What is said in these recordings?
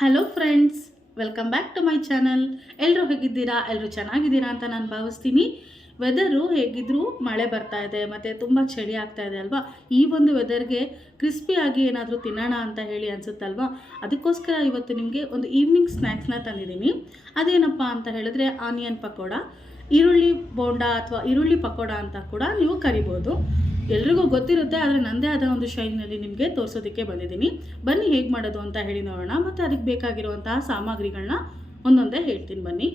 Hello friends, welcome back to my channel. ಎಲ್ಲರೂ ಹೇಗಿದ್ದೀರಾ? ಎಲ್ಲರೂ ಚೆನ್ನಾಗಿದ್ದೀರಾ ಅಂತ ನಾನು ಭಾವಿಸ್ತೀನಿ. ವೆದರು ಹೇಗಿದ್ದರೂ ಮಳೆ ಬರ್ತಾ ಇದೆ ಮತ್ತು ತುಂಬ ಚಳಿ ಆಗ್ತಾ ಇದೆ ಅಲ್ವಾ. ಈ ಒಂದು ವೆದರ್ಗೆ ಕ್ರಿಸ್ಪಿಯಾಗಿ ಏನಾದರೂ ತಿನ್ನೋಣ ಅಂತ ಹೇಳಿ ಅನಿಸುತ್ತಲ್ವಾ. ಅದಕ್ಕೋಸ್ಕರ ಇವತ್ತು ನಿಮಗೆ ಒಂದು ಈವ್ನಿಂಗ್ ಸ್ನ್ಯಾಕ್ಸ್ನ ತಂದಿದ್ದೀನಿ. ಅದೇನಪ್ಪ ಅಂತ ಹೇಳಿದ್ರೆ ಆನಿಯನ್ ಪಕೋಡ, ಈರುಳ್ಳಿ ಬೋಂಡ ಅಥವಾ ಈರುಳ್ಳಿ ಪಕೋಡ ಅಂತ ಕೂಡ ನೀವು ಕರಿಬೋದು. ಎಲ್ರಿಗೂ ಗೊತ್ತಿರುತ್ತೆ, ಆದರೆ ನನ್ನದೇ ಆದ ಒಂದು ಶೈಲಿನಲ್ಲಿ ನಿಮಗೆ ತೋರಿಸೋದಕ್ಕೆ ಬಂದಿದ್ದೀನಿ. ಬನ್ನಿ ಹೇಗೆ ಮಾಡೋದು ಅಂತ ಹೇಳಿ ನೋಡೋಣ. ಮತ್ತು ಅದಕ್ಕೆ ಬೇಕಾಗಿರುವಂತಹ ಸಾಮಗ್ರಿಗಳನ್ನ ಒಂದೊಂದೇ ಹೇಳ್ತೀನಿ ಬನ್ನಿ.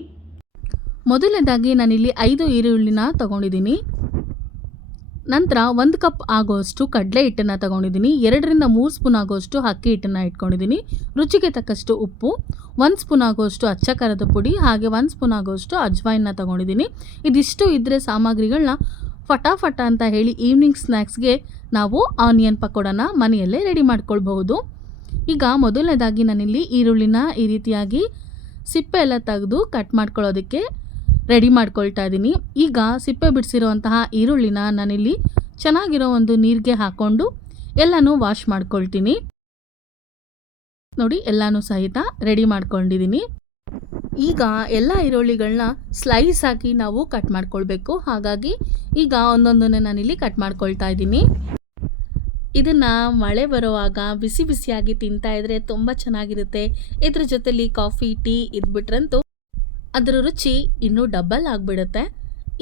ಮೊದಲನೇದಾಗಿ ನಾನಿಲ್ಲಿ 5 ಈರುಳ್ಳಿನ ತಗೊಂಡಿದ್ದೀನಿ. ನಂತರ 1 ಕಪ್ ಆಗೋಷ್ಟು ಕಡಲೆ ಹಿಟ್ಟನ್ನು ತಗೊಂಡಿದ್ದೀನಿ. 2ರಿಂದ 3 ಸ್ಪೂನ್ ಆಗೋಷ್ಟು ಅಕ್ಕಿ ಹಿಟ್ಟನ್ನು ಇಟ್ಕೊಂಡಿದ್ದೀನಿ. ರುಚಿಗೆ ತಕ್ಕಷ್ಟು ಉಪ್ಪು, 1 ಸ್ಪೂನ್ ಆಗೋಷ್ಟು ಅಚ್ಚ ಖಾರದ ಪುಡಿ, ಹಾಗೆ 1 ಸ್ಪೂನ್ ಆಗೋಷ್ಟು ಅಜ್ವಾಯಿನ್ನ ತಗೊಂಡಿದ್ದೀನಿ. ಇದಿಷ್ಟು ಇದ್ದರೆ ಸಾಮಗ್ರಿಗಳನ್ನ ಫಟಾಫಟ ಅಂತ ಹೇಳಿ ಈವ್ನಿಂಗ್ ಸ್ನ್ಯಾಕ್ಸ್ಗೆ ನಾವು ಆನಿಯನ್ ಪಕೋಡನ ಮನೆಯಲ್ಲೇ ರೆಡಿ ಮಾಡ್ಕೊಳ್ಬಹುದು. ಈಗ ಮೊದಲನೇದಾಗಿ ನಾನಿಲ್ಲಿ ಈರುಳ್ಳಿನ ಈ ರೀತಿಯಾಗಿ ಸಿಪ್ಪೆ ಎಲ್ಲ ತೆಗೆದು ಕಟ್ ಮಾಡ್ಕೊಳ್ಳೋದಕ್ಕೆ ರೆಡಿ ಮಾಡ್ಕೊಳ್ತಾ ಇದ್ದೀನಿ. ಈಗ ಸಿಪ್ಪೆ ಬಿಡಿಸಿರುವಂತಹ ಈರುಳ್ಳಿನ ನಾನಿಲ್ಲಿ ಚೆನ್ನಾಗಿರೋ ಒಂದು ನೀರಿಗೆ ಹಾಕ್ಕೊಂಡು ಎಲ್ಲನೂ ವಾಶ್ ಮಾಡ್ಕೊಳ್ತೀನಿ. ನೋಡಿ, ಎಲ್ಲನೂ ಸಹಿತ ರೆಡಿ ಮಾಡ್ಕೊಂಡಿದ್ದೀನಿ. ಈಗ ಎಲ್ಲ ಈರುಳ್ಳಿಗಳನ್ನ ಸ್ಲೈಸ್ ಆಗಿ ನಾವು ಕಟ್ ಮಾಡ್ಕೊಳ್ಬೇಕು. ಹಾಗಾಗಿ ಈಗ ಒಂದೊಂದನ್ನೇ ನಾನಿಲ್ಲಿ ಕಟ್ ಮಾಡ್ಕೊಳ್ತಾ ಇದ್ದೀನಿ. ಇದನ್ನು ಮಳೆ ಬರುವಾಗ ಬಿಸಿ ಬಿಸಿಯಾಗಿ ತಿಂತಾ ಇದ್ರೆ ತುಂಬ ಚೆನ್ನಾಗಿರುತ್ತೆ. ಇದ್ರ ಜೊತೆಲಿ ಕಾಫಿ, ಟೀ ಇದ್ಬಿಟ್ರಂತೂ ಅದರ ರುಚಿ ಇನ್ನೂ ಡಬಲ್ ಆಗಿಬಿಡುತ್ತೆ.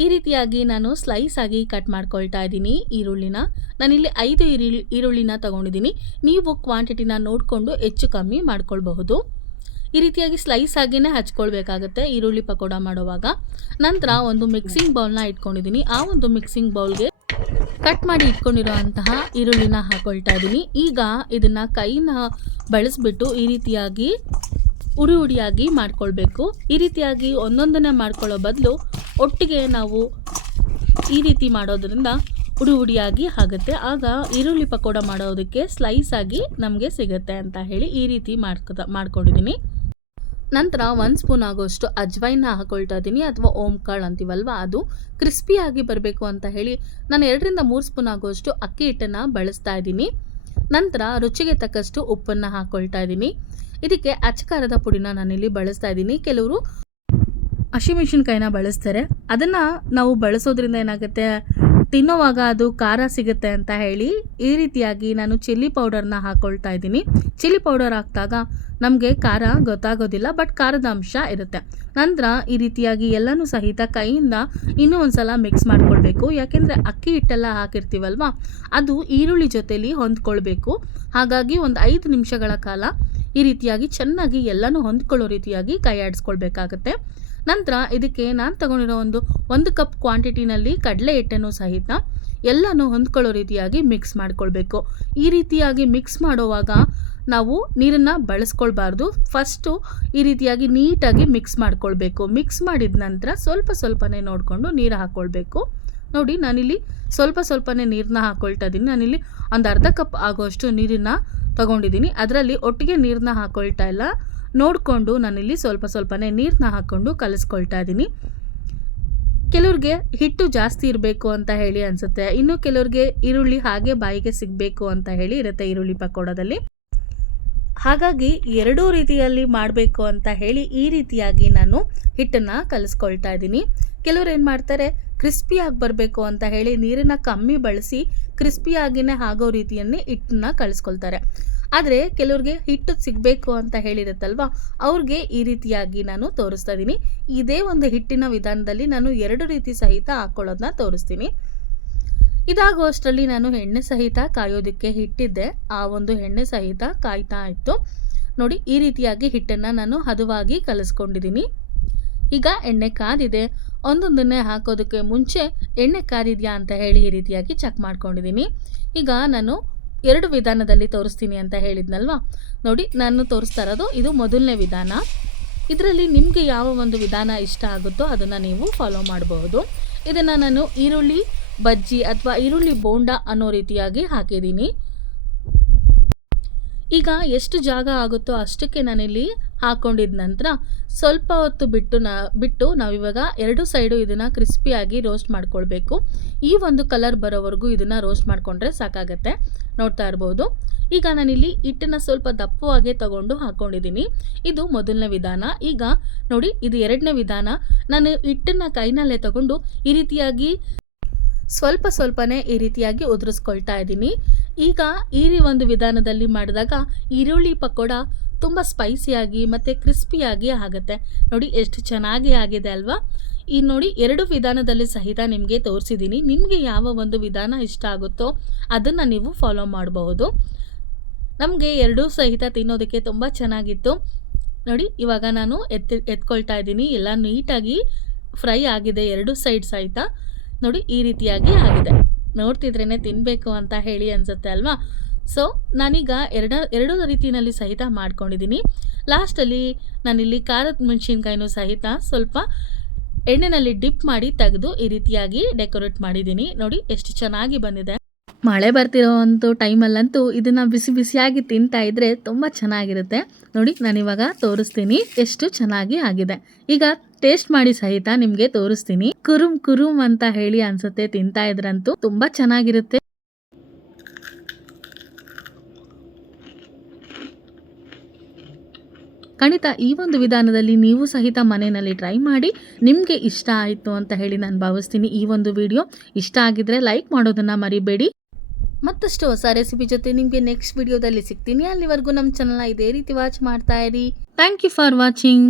ಈ ರೀತಿಯಾಗಿ ನಾನು ಸ್ಲೈಸ್ ಆಗಿ ಕಟ್ ಮಾಡ್ಕೊಳ್ತಾ ಇದ್ದೀನಿ ಈರುಳ್ಳಿನ. ನಾನಿಲ್ಲಿ 5 ಈರುಳ್ಳಿನ ತಗೊಂಡಿದ್ದೀನಿ. ನೀವು ಕ್ವಾಂಟಿಟಿನ ನೋಡಿಕೊಂಡು ಹೆಚ್ಚು ಕಮ್ಮಿ ಮಾಡ್ಕೊಳ್ಬಹುದು. ಈ ರೀತಿಯಾಗಿ ಸ್ಲೈಸ್ ಆಗಿಯೇ ಹಚ್ಕೊಳ್ಬೇಕಾಗತ್ತೆ ಈರುಳ್ಳಿ ಪಕೋಡ ಮಾಡುವಾಗ. ನಂತರ ಒಂದು ಮಿಕ್ಸಿಂಗ್ ಬೌಲ್ನ ಇಟ್ಕೊಂಡಿದ್ದೀನಿ. ಆ ಒಂದು ಮಿಕ್ಸಿಂಗ್ ಬೌಲ್ಗೆ ಕಟ್ ಮಾಡಿ ಇಟ್ಕೊಂಡಿರೋ ಅಂತಹ ಈರುಳ್ಳಿನ ಹಾಕೊಳ್ತಾ ಇದ್ದೀನಿ. ಈಗ ಇದನ್ನು ಕೈನ ಬಳಸ್ಬಿಟ್ಟು ಈ ರೀತಿಯಾಗಿ ಉಡಿಯಾಗಿ ಮಾಡ್ಕೊಳ್ಬೇಕು. ಈ ರೀತಿಯಾಗಿ ಒಂದೊಂದನ್ನೇ ಮಾಡ್ಕೊಳ್ಳೋ ಬದಲು ಒಟ್ಟಿಗೆ ನಾವು ಈ ರೀತಿ ಮಾಡೋದ್ರಿಂದ ಉಡಿಯಾಗಿ ಆಗುತ್ತೆ. ಆಗ ಈರುಳ್ಳಿ ಪಕೋಡ ಮಾಡೋದಕ್ಕೆ ಸ್ಲೈಸ್ ಆಗಿ ನಮಗೆ ಸಿಗುತ್ತೆ ಅಂತ ಹೇಳಿ ಈ ರೀತಿ ಮಾಡ್ಕೊಂಡಿದ್ದೀನಿ. ನಂತರ 1 ಸ್ಪೂನ್ ಆಗೋಷ್ಟು ಅಜ್ವೈನ್ನ ಹಾಕೊಳ್ತಾ ಇದ್ದೀನಿ, ಅಥವಾ ಓಂಕಾಳು ಅಂತೀವಲ್ವ ಅದು. ಕ್ರಿಸ್ಪಿಯಾಗಿ ಬರಬೇಕು ಅಂತ ಹೇಳಿ ನಾನು 2ರಿಂದ 3 ಸ್ಪೂನ್ ಆಗೋಷ್ಟು ಅಕ್ಕಿ ಹಿಟ್ಟನ್ನು ಬಳಸ್ತಾ ಇದ್ದೀನಿ. ನಂತರ ರುಚಿಗೆ ತಕ್ಕಷ್ಟು ಉಪ್ಪನ್ನು ಹಾಕ್ಕೊಳ್ತಾ ಇದ್ದೀನಿ. ಇದಕ್ಕೆ ಅಚ್ಚಕಾರದ ಪುಡಿನ ನಾನಿಲ್ಲಿ ಬಳಸ್ತಾ ಇದ್ದೀನಿ. ಕೆಲವರು ಹಸಿಮೆಣಸಿನ್ಕಾಯಿನ ಬಳಸ್ತಾರೆ. ಅದನ್ನು ನಾವು ಬಳಸೋದ್ರಿಂದ ಏನಾಗುತ್ತೆ, ತಿನ್ನೋವಾಗ ಅದು ಖಾರ ಸಿಗುತ್ತೆ ಅಂತ ಹೇಳಿ ಈ ರೀತಿಯಾಗಿ ನಾನು ಚಿಲ್ಲಿ ಪೌಡರ್ನ ಹಾಕ್ಕೊಳ್ತಾ ಇದ್ದೀನಿ. ಚಿಲ್ಲಿ ಪೌಡರ್ ಹಾಕಿದಾಗ ನಮಗೆ ಖಾರ ಗೊತ್ತಾಗೋದಿಲ್ಲ, ಬಟ್ ಖಾರದ ಅಂಶ ಇರುತ್ತೆ. ನಂತರ ಈ ರೀತಿಯಾಗಿ ಎಲ್ಲನೂ ಸಹಿತ ಕೈಯಿಂದ ಇನ್ನೂ ಒಂದು ಸಲ ಮಿಕ್ಸ್ ಮಾಡ್ಕೊಳ್ಬೇಕು. ಯಾಕೆಂದರೆ ಅಕ್ಕಿ ಹಿಟ್ಟೆಲ್ಲ ಹಾಕಿರ್ತೀವಲ್ವ, ಅದು ಈರುಳ್ಳಿ ಜೊತೆಲಿ ಹೊಂದ್ಕೊಳ್ಬೇಕು. ಹಾಗಾಗಿ ಒಂದು 5 ನಿಮಿಷಗಳ ಕಾಲ ಈ ರೀತಿಯಾಗಿ ಚೆನ್ನಾಗಿ ಎಲ್ಲನೂ ಹೊಂದ್ಕೊಳ್ಳೋ ರೀತಿಯಾಗಿ ಕೈ ಆಡಿಸ್ಕೊಳ್ಬೇಕಾಗತ್ತೆ. ನಂತರ ಇದಕ್ಕೆ ನಾನು ತಗೊಂಡಿರೋ 1 ಕಪ್ ಕ್ವಾಂಟಿಟಿನಲ್ಲಿ ಕಡಲೆ ಹಿಟ್ಟನ್ನು ಸಹಿತ ಎಲ್ಲನೂ ಹೊಂದ್ಕೊಳ್ಳೋ ರೀತಿಯಾಗಿ ಮಿಕ್ಸ್ ಮಾಡ್ಕೊಳ್ಬೇಕು. ಈ ರೀತಿಯಾಗಿ ಮಿಕ್ಸ್ ಮಾಡುವಾಗ ನಾವು ನೀರನ್ನು ಬಳಸ್ಕೊಳ್ಬಾರ್ದು. ಫಸ್ಟು ಈ ರೀತಿಯಾಗಿ ನೀಟಾಗಿ ಮಿಕ್ಸ್ ಮಾಡ್ಕೊಳ್ಬೇಕು. ಮಿಕ್ಸ್ ಮಾಡಿದ ನಂತರ ಸ್ವಲ್ಪನೇ ನೋಡಿಕೊಂಡು ನೀರು ಹಾಕ್ಕೊಳ್ಬೇಕು. ನೋಡಿ, ನಾನಿಲ್ಲಿ ಸ್ವಲ್ಪನೇ ನೀರನ್ನ ಹಾಕ್ಕೊಳ್ತಾ ಇದ್ದೀನಿ. ನಾನಿಲ್ಲಿ ಒಂದು ಅರ್ಧ ಕಪ್ ಆಗೋಷ್ಟು ನೀರನ್ನು ತಗೊಂಡಿದ್ದೀನಿ. ಅದರಲ್ಲಿ ಒಟ್ಟಿಗೆ ನೀರನ್ನ ಹಾಕ್ಕೊಳ್ತಾ ಇಲ್ಲ, ನೋಡಿಕೊಂಡು ನಾನಿಲ್ಲಿ ಸ್ವಲ್ಪನೇ ನೀರನ್ನ ಹಾಕ್ಕೊಂಡು ಕಲಿಸ್ಕೊಳ್ತಾ ಇದ್ದೀನಿ. ಕೆಲವ್ರಿಗೆ ಹಿಟ್ಟು ಜಾಸ್ತಿ ಇರಬೇಕು ಅಂತ ಹೇಳಿ ಅನಿಸುತ್ತೆ, ಇನ್ನು ಕೆಲವ್ರಿಗೆ ಈರುಳ್ಳಿ ಹಾಗೆ ಬಾಯಿಗೆ ಸಿಗಬೇಕು ಅಂತ ಹೇಳಿ ಇರುತ್ತೆ ಈರುಳ್ಳಿ ಪಕೋಡದಲ್ಲಿ. ಹಾಗಾಗಿ ಎರಡೂ ರೀತಿಯಲ್ಲಿ ಮಾಡಬೇಕು ಅಂತ ಹೇಳಿ ಈ ರೀತಿಯಾಗಿ ನಾನು ಹಿಟ್ಟನ್ನು ಕಲಿಸ್ಕೊಳ್ತಾ ಇದ್ದೀನಿ. ಕೆಲವ್ರು ಏನು ಮಾಡ್ತಾರೆ, ಕ್ರಿಸ್ಪಿಯಾಗಿ ಬರಬೇಕು ಅಂತ ಹೇಳಿ ನೀರನ್ನು ಕಮ್ಮಿ ಬಳಸಿ ಕ್ರಿಸ್ಪಿಯಾಗಿಯೇ ಆಗೋ ರೀತಿಯನ್ನೇ ಹಿಟ್ಟನ್ನು ಕಲಿಸ್ಕೊಳ್ತಾರೆ. ಆದರೆ ಕೆಲವ್ರಿಗೆ ಹಿಟ್ಟು ಸಿಗಬೇಕು ಅಂತ ಹೇಳಿರುತ್ತಲ್ವ, ಅವ್ರಿಗೆ ಈ ರೀತಿಯಾಗಿ ನಾನು ತೋರಿಸ್ತಾ ಇದ್ದೀನಿ. ಇದೇ ಒಂದು ಹಿಟ್ಟಿನ ವಿಧಾನದಲ್ಲಿ ನಾನು 2 ರೀತಿ ಸಹಿತ ಹಾಕ್ಕೊಳ್ಳೋದನ್ನ ತೋರಿಸ್ತೀನಿ. ಇದಾಗೋ ಅಷ್ಟರಲ್ಲಿ ನಾನು ಎಣ್ಣೆ ಸಹಿತ ಕಾಯೋದಕ್ಕೆ ಇಟ್ಟಿದ್ದೆ. ಆ ಒಂದು ಎಣ್ಣೆ ಸಹಿತ ಕಾಯ್ತಾ ಇತ್ತು. ನೋಡಿ, ಈ ರೀತಿಯಾಗಿ ಹಿಟ್ಟನ್ನು ನಾನು ಹದವಾಗಿ ಕಲಿಸ್ಕೊಂಡಿದ್ದೀನಿ. ಈಗ ಎಣ್ಣೆ ಕಾದಿದೆ. ಒಂದೊಂದನ್ನೇ ಹಾಕೋದಕ್ಕೆ ಮುಂಚೆ ಎಣ್ಣೆ ಕಾದಿದೆಯಾ ಅಂತ ಹೇಳಿ ಈ ರೀತಿಯಾಗಿ ಚೆಕ್ ಮಾಡ್ಕೊಂಡಿದ್ದೀನಿ. ಈಗ ನಾನು 2 ವಿಧಾನದಲ್ಲಿ ತೋರಿಸ್ತೀನಿ ಅಂತ ಹೇಳಿದ್ನಲ್ವ. ನೋಡಿ, ನಾನು ತೋರಿಸ್ತಾ ಇರೋದು ಇದು ಮೊದಲನೇ ವಿಧಾನ. ಇದರಲ್ಲಿ ನಿಮಗೆ ಯಾವ ಒಂದು ವಿಧಾನ ಇಷ್ಟ ಆಗುತ್ತೋ ಅದನ್ನು ನೀವು ಫಾಲೋ ಮಾಡಬಹುದು. ಇದನ್ನು ನಾನು ಈರುಳ್ಳಿ ಬಜ್ಜಿ ಅಥವಾ ಈರುಳ್ಳಿ ಬೋಂಡ ಅನ್ನೋ ರೀತಿಯಾಗಿ ಹಾಕಿದ್ದೀನಿ. ಈಗ ಎಷ್ಟು ಜಾಗ ಆಗುತ್ತೋ ಅಷ್ಟಕ್ಕೆ ನಾನಿಲ್ಲಿ ಹಾಕ್ಕೊಂಡಿದ ನಂತರ ಸ್ವಲ್ಪ ಹೊತ್ತು ಬಿಟ್ಟು ನಾವಿವಾಗ ಎರಡು ಸೈಡು ಇದನ್ನು ಕ್ರಿಸ್ಪಿಯಾಗಿ ರೋಸ್ಟ್ ಮಾಡ್ಕೊಳ್ಬೇಕು. ಈ ಒಂದು ಕಲರ್ ಬರೋವರೆಗೂ ಇದನ್ನು ರೋಸ್ಟ್ ಮಾಡಿಕೊಂಡ್ರೆ ಸಾಕಾಗತ್ತೆ. ನೋಡ್ತಾ ಇರ್ಬೋದು. ಈಗ ನಾನಿಲ್ಲಿ ಹಿಟ್ಟನ್ನು ಸ್ವಲ್ಪ ದಪ್ಪವಾಗೇ ತಗೊಂಡು ಹಾಕ್ಕೊಂಡಿದ್ದೀನಿ. ಇದು ಮೊದಲನೇ ವಿಧಾನ. ಈಗ ನೋಡಿ, ಇದು ಎರಡನೇ ವಿಧಾನ. ನಾನು ಹಿಟ್ಟನ್ನು ಕೈನಲ್ಲೇ ತಗೊಂಡು ಈ ರೀತಿಯಾಗಿ ಸ್ವಲ್ಪನೇ ಈ ರೀತಿಯಾಗಿ ಉದುರಿಸ್ಕೊಳ್ತಾ ಇದ್ದೀನಿ. ಈಗ ಈ ಒಂದು ವಿಧಾನದಲ್ಲಿ ಮಾಡಿದಾಗ ಈರುಳ್ಳಿ ಪಕೋಡ ತುಂಬ ಸ್ಪೈಸಿಯಾಗಿ ಮತ್ತು ಕ್ರಿಸ್ಪಿಯಾಗಿ ಆಗುತ್ತೆ. ನೋಡಿ ಎಷ್ಟು ಚೆನ್ನಾಗಿ ಆಗಿದೆ ಅಲ್ವಾ? ಈ ನೋಡಿ, ಎರಡು ವಿಧಾನದಲ್ಲಿ ಸಹಿತ ನಿಮಗೆ ತೋರಿಸಿದ್ದೀನಿ. ನಿಮಗೆ ಯಾವ ಒಂದು ವಿಧಾನ ಇಷ್ಟ ಆಗುತ್ತೋ ಅದನ್ನು ನೀವು ಫಾಲೋ ಮಾಡಬಹುದು. ನಮಗೆ ಎರಡೂ ಸಹಿತ ತಿನ್ನೋದಕ್ಕೆ ತುಂಬ ಚೆನ್ನಾಗಿತ್ತು. ನೋಡಿ, ಇವಾಗ ನಾನು ಎತ್ಕೊಳ್ತಾ ಇದ್ದೀನಿ. ಎಲ್ಲ ನೀಟಾಗಿ ಫ್ರೈ ಆಗಿದೆ ಎರಡು ಸೈಡ್ ಸಹಿತ. ನೋಡಿ, ಈ ರೀತಿಯಾಗಿ ಆಗಿದೆ. ನೋಡ್ತಿದ್ರೇ ತಿನ್ನಬೇಕು ಅಂತ ಹೇಳಿ ಅನಿಸುತ್ತೆ ಅಲ್ವಾ? ಸೊ ನಾನೀಗ ಎರಡು ರೀತಿಯಲ್ಲಿ ಸಹಿತ ಮಾಡ್ಕೊಂಡಿದ್ದೀನಿ. ಲಾಸ್ಟಲ್ಲಿ ನಾನಿಲ್ಲಿ ಖಾರದ ಮೆಣಸಿನ್ಕಾಯಿನೂ ಸಹಿತ ಸ್ವಲ್ಪ ಎಣ್ಣೆಯಲ್ಲಿ ಡಿಪ್ ಮಾಡಿ ತೆಗೆದು ಈ ರೀತಿಯಾಗಿ ಡೆಕೋರೇಟ್ ಮಾಡಿದ್ದೀನಿ. ನೋಡಿ ಎಷ್ಟು ಚೆನ್ನಾಗಿ ಬಂದಿದೆ. ಮಳೆ ಬರ್ತಿರೋ ಒಂದು ಟೈಮಲ್ಲಂತೂ ಇದನ್ನು ಬಿಸಿಯಾಗಿ ತಿಂತಾ ಇದ್ರೆ ತುಂಬ ಚೆನ್ನಾಗಿರುತ್ತೆ. ನೋಡಿ, ನಾನಿವಾಗ ತೋರಿಸ್ತೀನಿ ಎಷ್ಟು ಚೆನ್ನಾಗಿ ಆಗಿದೆ. ಈಗ ಟೇಸ್ಟ್ ಮಾಡಿ ಸಹಿತ ನಿಮಗೆ ತೋರಿಸ್ತೀನಿ. ಕುರುಮ್ ಅಂತ ಹೇಳಿ ಅನ್ಸುತ್ತೆ ತಿಂತಾ ಇದ್ರಂತೂ ತುಂಬ ಚೆನ್ನಾಗಿರುತ್ತೆ. ಖಂಡಿತ ಈ ಒಂದು ವಿಧಾನದಲ್ಲಿ ನೀವು ಸಹಿತ ಮನೆಯಲ್ಲಿ ಟ್ರೈ ಮಾಡಿ. ನಿಮಗೆ ಇಷ್ಟ ಆಯಿತು ಅಂತ ಹೇಳಿ ನಾನು ಭಾವಿಸ್ತೀನಿ. ಈ ಒಂದು ವಿಡಿಯೋ ಇಷ್ಟ ಆಗಿದ್ರೆ ಲೈಕ್ ಮಾಡೋದನ್ನು ಮರಿಬೇಡಿ. ಮತ್ತಷ್ಟು ಹೊಸ ರೆಸಿಪಿ ಜೊತೆ ನಿಮಗೆ ನೆಕ್ಸ್ಟ್ ವಿಡಿಯೋದಲ್ಲಿ ಸಿಗ್ತೀನಿ. ಅಲ್ಲಿವರೆಗೂ ನಮ್ಮ ಚಾನಲ್ನ ಇದೇ ರೀತಿ ವಾಚ್ ಮಾಡ್ತಾ ಇರಿ. Thank you for watching.